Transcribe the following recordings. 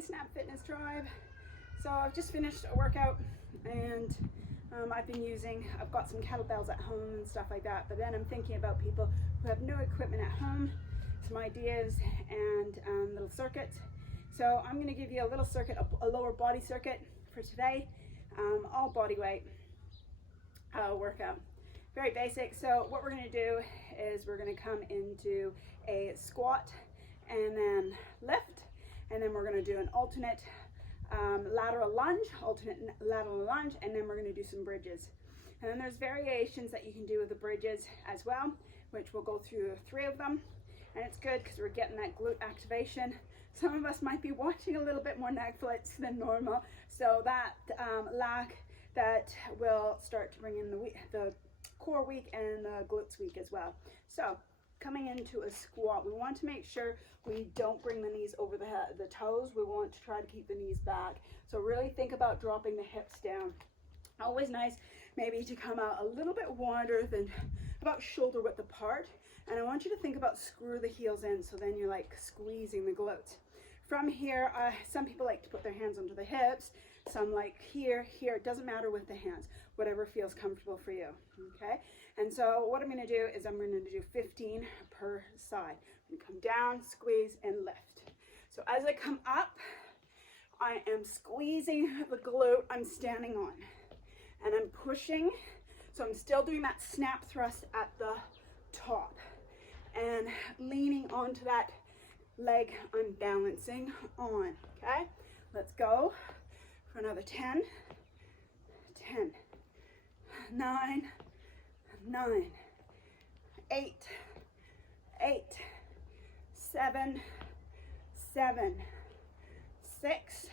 Hey Snap Fitness Tribe. So I've just finished a workout and I've got some kettlebells at home and stuff like that, but then I'm thinking about people who have no equipment at home, some ideas and little circuits. So I'm going to give you a little circuit, a lower body circuit for today, all body weight workout. Very basic. So what we're going to do is we're going to come into a squat and then lift, and then we're going to do an alternate lateral lunge, and then we're going to do some bridges. And then there's variations that you can do with the bridges as well, which we'll go through 3 of them. And it's good because we're getting that glute activation. Some of us might be watching a little bit more Netflix than normal, so that that will start to bring in the core week and the glutes week as well. So coming into a squat, we want to make sure we don't bring the knees over the toes. We want to try to keep the knees back. So really think about dropping the hips down. Always nice maybe to come out a little bit wider than about shoulder width apart. And I want you to think about screw the heels in, so then you're like squeezing the glutes. From here, some people like to put their hands under the hips. Some like here, it doesn't matter with the hands, whatever feels comfortable for you, okay? And so what I'm gonna do is I'm gonna do 15 per side. I'm gonna come down, squeeze, and lift. So as I come up, I am squeezing the glute I'm standing on, and I'm pushing, so I'm still doing that snap thrust at the top, and leaning onto that leg I'm balancing on, okay? Let's go for another 10, 10, 9, 9, 8, 8, 7, 7, 6,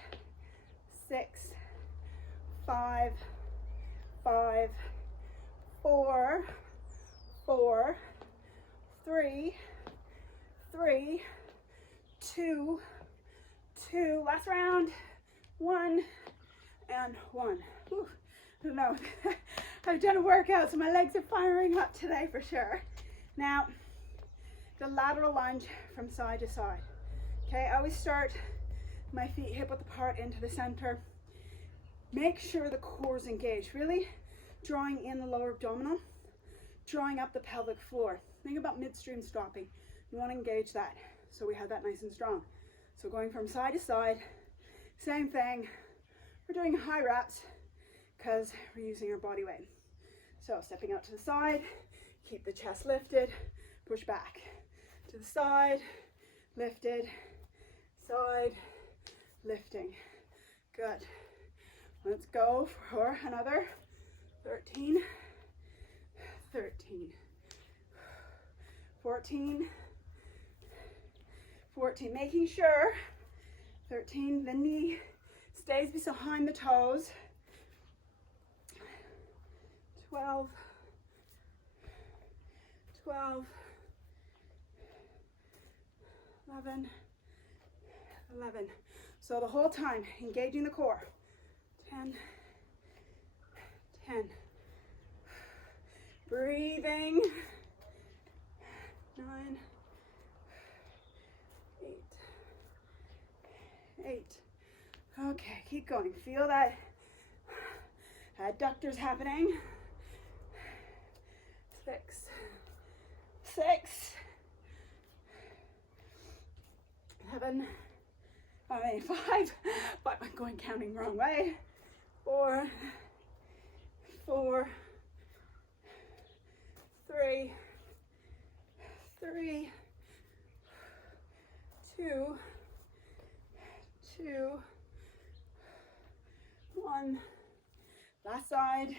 6, 5, 5, 4, 4, 3, 3, 2, 2, last round, 1, and 1. Whew. I don't know. I've done a workout, so my legs are firing up today for sure. Now, the lateral lunge from side to side. Okay, I always start my feet hip width apart into the center. Make sure the core is engaged, really drawing in the lower abdominal, drawing up the pelvic floor. Think about midstream stopping. You want to engage that, so we have that nice and strong. So going from side to side, same thing. We're doing high reps because we're using our body weight. So stepping out to the side, keep the chest lifted, push back. To the side, lifted, side, lifting. Good. Let's go for another 13, 13, 14, 14. Making sure, 13, the knee stays behind the toes. 12, 12, 11, 11. So the whole time, engaging the core. 10, 10. Breathing. 9, 8, 8. Okay, keep going. Feel that adductors happening. 6, 6, 7, 5, but I'm going counting wrong way. 4, 4, 3, 3, 2, 2, 1. Last side.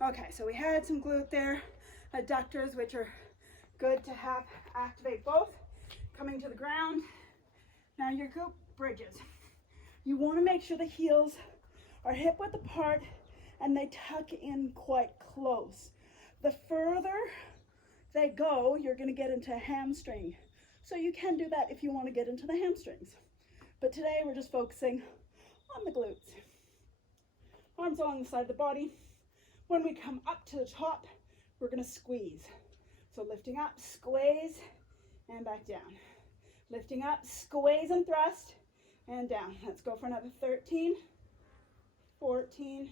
Okay, so we had some glute there, adductors, which are good to have activate both. Coming to the ground. Now your glute bridges. You want to make sure the heels are hip width apart and they tuck in quite close. The further they go, you're going to get into a hamstring. So you can do that if you want to get into the hamstrings. But today we're just focusing on the glutes. Arms along the side of the body. When we come up to the top, we're going to squeeze. So lifting up, squeeze, and back down. Lifting up, squeeze and thrust, and down. Let's go for another 13, 14,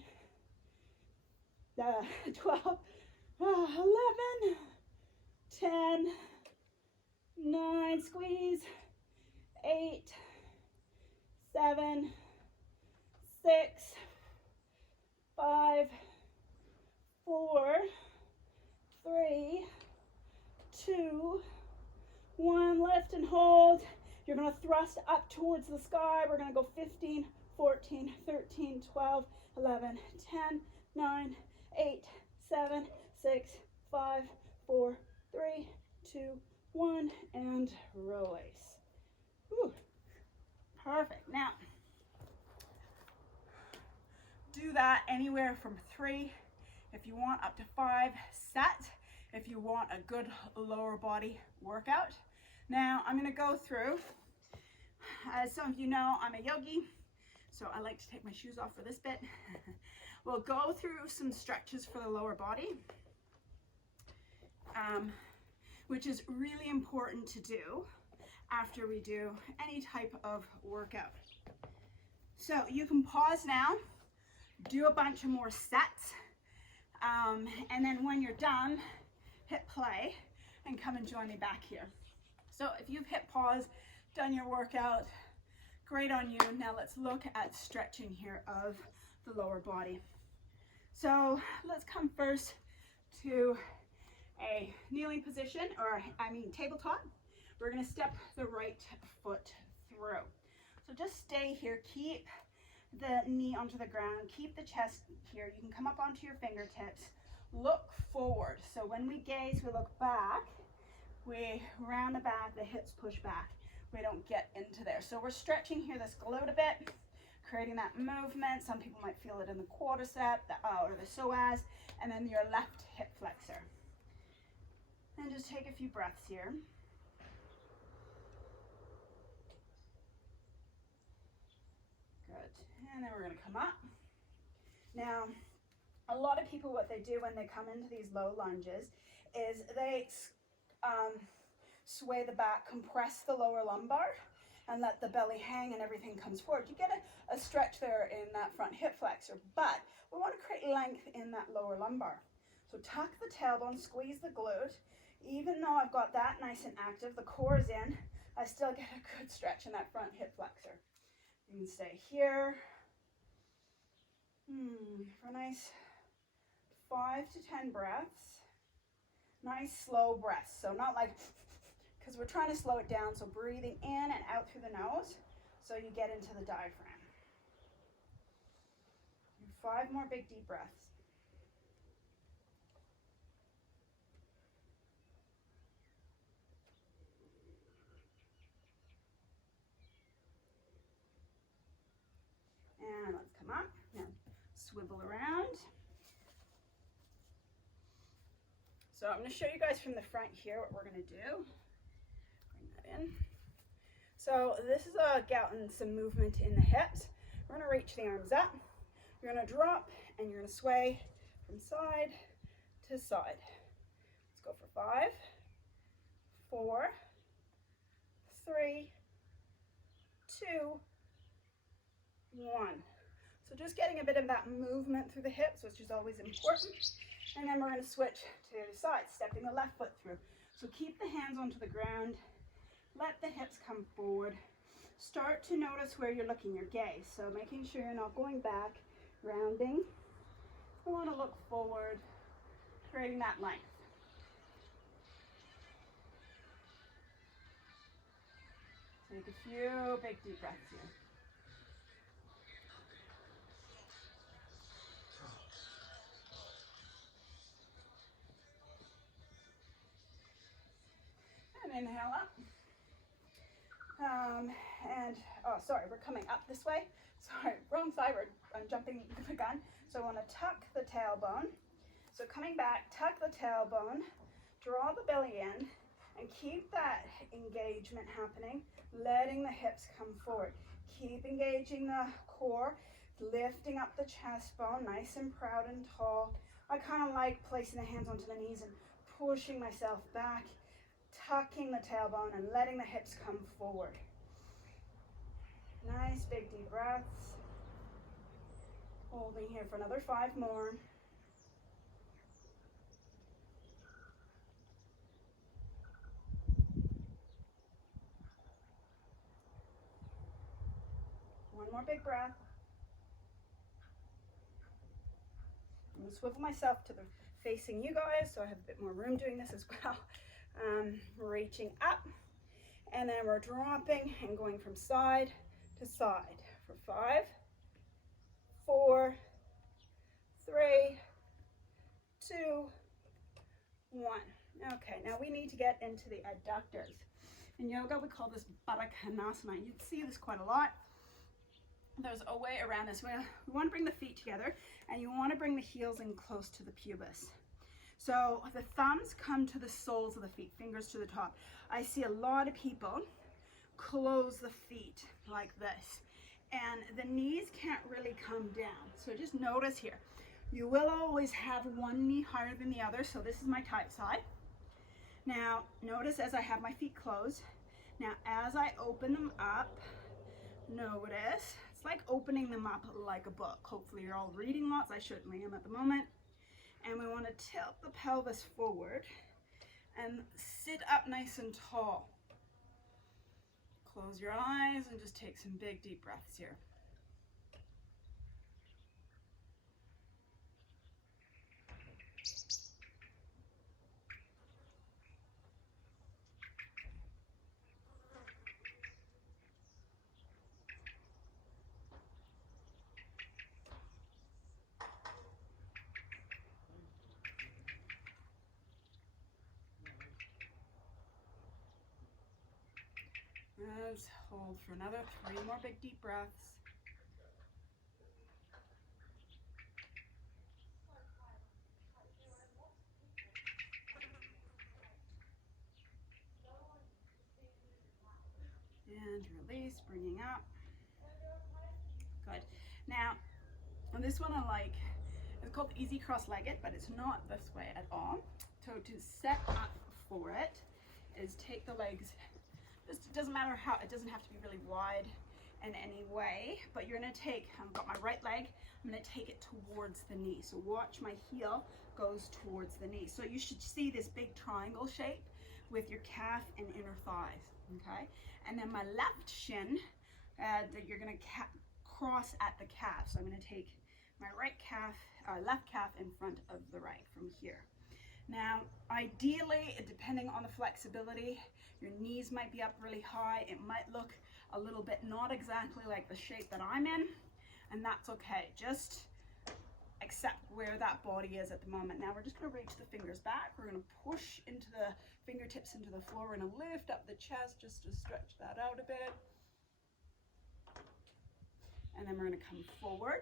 12, 11, 10, 9, squeeze, 8, 7, 6, 5, 4, 3, 2, 1. Lift and hold. You're going to thrust up towards the sky. We're going to go 15, 14, 13, 12, 11, 10, 9, 8, 7, 6, 5, 4, 3, 2, 1, and release. Whew. Perfect. Now, do that anywhere from 3, if you want, up to 5 set, if you want a good lower body workout. Now, I'm going to go through, as some of you know, I'm a yogi, so I like to take my shoes off for this bit. We'll go through some stretches for the lower body, which is really important to do after we do any type of workout. So you can pause now, do a bunch of more sets, and then when you're done, hit play and come and join me back here. So if you've hit pause, done your workout, great on you. Now let's look at stretching here of the lower body. So let's come first to a kneeling position, or tabletop. We're going to step the right foot through. So just stay here, keep the knee onto the ground, keep the chest here. You can come up onto your fingertips, look forward. So when we gaze, we look back, we round the back, the hips push back. We don't get into there. So we're stretching here this glute a bit, creating that movement. Some people might feel it in the quadricep or the psoas, and then your left hip flexor. And just take a few breaths here. Good. And then we're going to come up. Now, a lot of people, what they do when they come into these low lunges is they sway the back, compress the lower lumbar, and let the belly hang and everything comes forward. You get a stretch there in that front hip flexor, but we want to create length in that lower lumbar. So tuck the tailbone, squeeze the glute. Even though I've got that nice and active, the core is in, I still get a good stretch in that front hip flexor. You can stay here for a nice 5 to 10 breaths. Nice slow breaths. So not like, because we're trying to slow it down. So breathing in and out through the nose so you get into the diaphragm. 5 more big deep breaths. And let's come up. Now swivel around. So I'm going to show you guys from the front here what we're going to do. Bring that in. So this is getting some movement in the hips. We're going to reach the arms up. You're going to drop and you're going to sway from side to side. Let's go for 5, 4, 3, 2, 1. So just getting a bit of that movement through the hips, which is always important. And then we're going to switch to the side, stepping the left foot through. So keep the hands onto the ground. Let the hips come forward. Start to notice where you're looking, your gaze. So making sure you're not going back, rounding. We want to look forward, creating that length. Take a few big deep breaths here. And inhale up. We're coming up this way. Sorry, wrong side, I'm jumping the gun. So I want to tuck the tailbone. So coming back, tuck the tailbone, draw the belly in, and keep that engagement happening, letting the hips come forward. Keep engaging the core, lifting up the chest bone, nice and proud and tall. I kind of like placing the hands onto the knees and pushing myself back, tucking the tailbone and letting the hips come forward. Nice big deep breaths. Holding here for another 5 more. One more big breath. I'm going to swivel myself to the facing you guys so I have a bit more room doing this as well. Reaching up, and then we're dropping and going from side to side for 5, 4, 3, 2, 1. Okay, now we need to get into the adductors. In yoga, we call this Baddha-Konasana. You'd see this quite a lot. There's a way around this. We want to bring the feet together, and you want to bring the heels in close to the pubis. So the thumbs come to the soles of the feet, fingers to the top. I see a lot of people close the feet like this, and the knees can't really come down. So just notice here, you will always have one knee higher than the other. So this is my tight side. Now notice as I have my feet closed. Now as I open them up, notice it's like opening them up like a book. Hopefully you're all reading lots. I certainly am at the moment. And we want to tilt the pelvis forward and sit up nice and tall. Close your eyes and just take some big deep breaths here. Let's hold for another 3 more big deep breaths. And release, bringing up. Good. Now, on this one I like, it's called easy cross-legged, but it's not this way at all. So to set up for it is take the legs. It doesn't matter how, it doesn't have to be really wide in any way, but you're gonna take, I've got my right leg, I'm gonna take it towards the knee. So watch my heel goes towards the knee. So you should see this big triangle shape with your calf and inner thighs, okay? And then my left shin, that you're gonna cross at the calf. So I'm gonna take my left calf in front of the right from here. Now, ideally, depending on the flexibility, your knees might be up really high. It might look a little bit not exactly like the shape that I'm in, and that's okay. Just accept where that body is at the moment. Now we're just gonna reach the fingers back. We're gonna push into the fingertips into the floor. We're gonna lift up the chest just to stretch that out a bit. And then we're gonna come forward.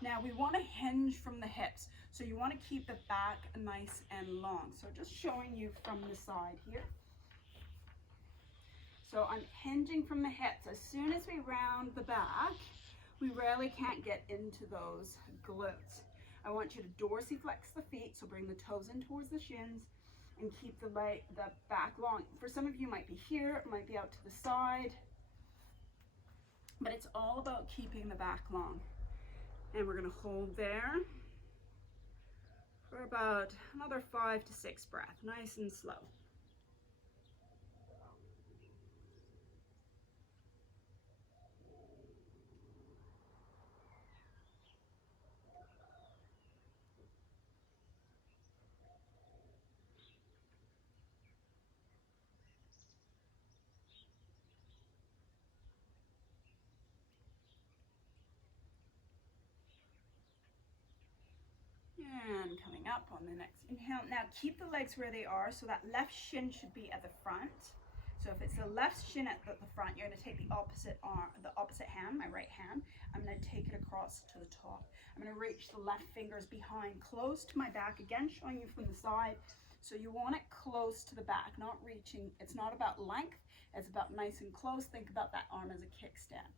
Now we want to hinge from the hips. So you want to keep the back nice and long. So just showing you from the side here. So I'm hinging from the hips. As soon as we round the back, we really can't get into those glutes. I want you to dorsiflex the feet, so bring the toes in towards the shins and keep the back long. For some of you, it might be here, it might be out to the side, but it's all about keeping the back long. And we're gonna hold there for about another 5 to 6 breaths, nice and slow. And coming up on the next inhale. Now keep the legs where they are, so that left shin should be at the front. So if it's the left shin at the front, you're going to take the opposite arm, the opposite hand, my right hand. I'm going to take it across to the top. I'm going to reach the left fingers behind, close to my back, again showing you from the side. So you want it close to the back, not reaching. It's not about length, it's about nice and close. Think about that arm as a kickstand.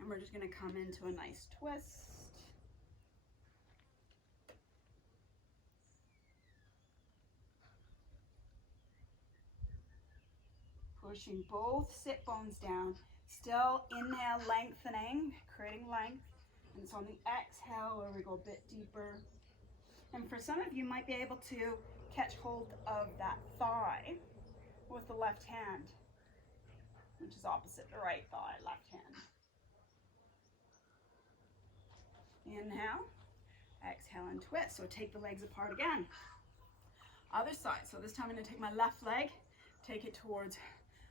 And we're just going to come into a nice twist. pushing both sit bones down. Still inhale, lengthening, creating length. And it's on the exhale where we go a bit deeper. And for some of you might be able to catch hold of that thigh with the left hand, which is opposite the right thigh, left hand. Inhale, exhale and twist. So take the legs apart again. Other side. So this time I'm going to take my left leg, take it towards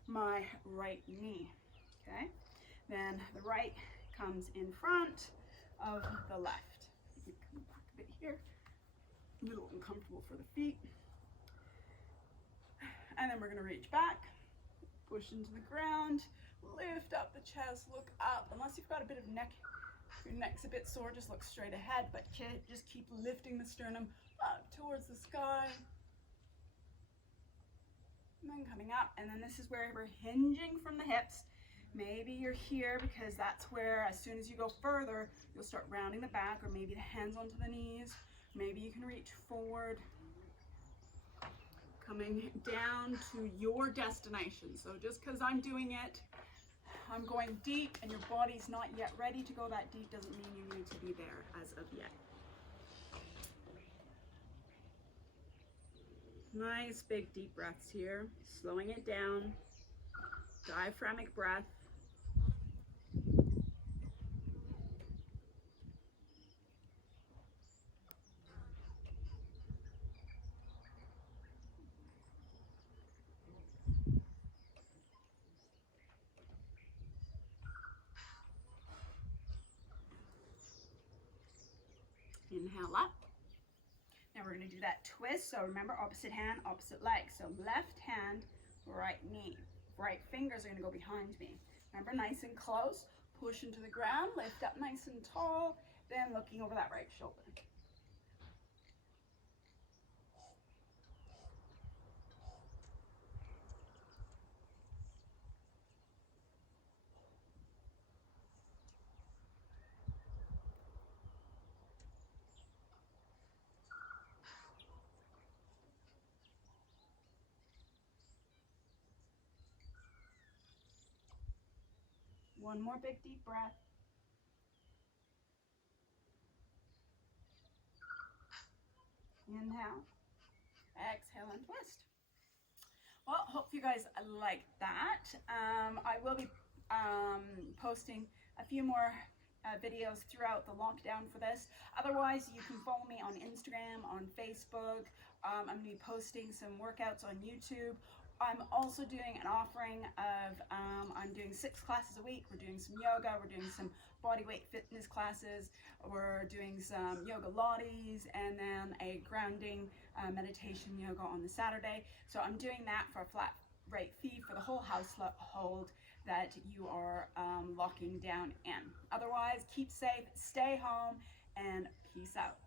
my right knee. Okay. Then the right comes in front of the left. You can back a bit here. A little uncomfortable for the feet. And then we're going to reach back, push into the ground, lift up the chest, look up. Unless you've got a bit of neck, if your neck's a bit sore, just look straight ahead, but just keep lifting the sternum up towards the sky. And then coming up, and then this is where we're hinging from the hips. Maybe you're here because that's where, as soon as you go further, you'll start rounding the back, or maybe the hands onto the knees. Maybe you can reach forward, coming down to your destination. So just because I'm doing it, I'm going deep, and your body's not yet ready to go that deep doesn't mean you need to be there as of yet. Nice big deep breaths here, slowing it down, diaphragmic breath. Inhale up. Now we're going to do that twist. So remember, opposite hand, opposite leg. So left hand, right knee. Right fingers are going to go behind me. Remember, nice and close. Push into the ground, lift up nice and tall, then looking over that right shoulder. One more big deep breath. Inhale, exhale and twist. Well, hope you guys like that. I will be posting a few more videos throughout the lockdown for this. Otherwise, you can follow me on Instagram, on Facebook. I'm going to be posting some workouts on YouTube. I'm also doing an offering of, I'm doing 6 classes a week. We're doing some yoga, we're doing some bodyweight fitness classes, we're doing some yoga lattes, and then a grounding meditation yoga on the Saturday. So I'm doing that for a flat rate fee for the whole household that you are locking down in. Otherwise, keep safe, stay home, and peace out.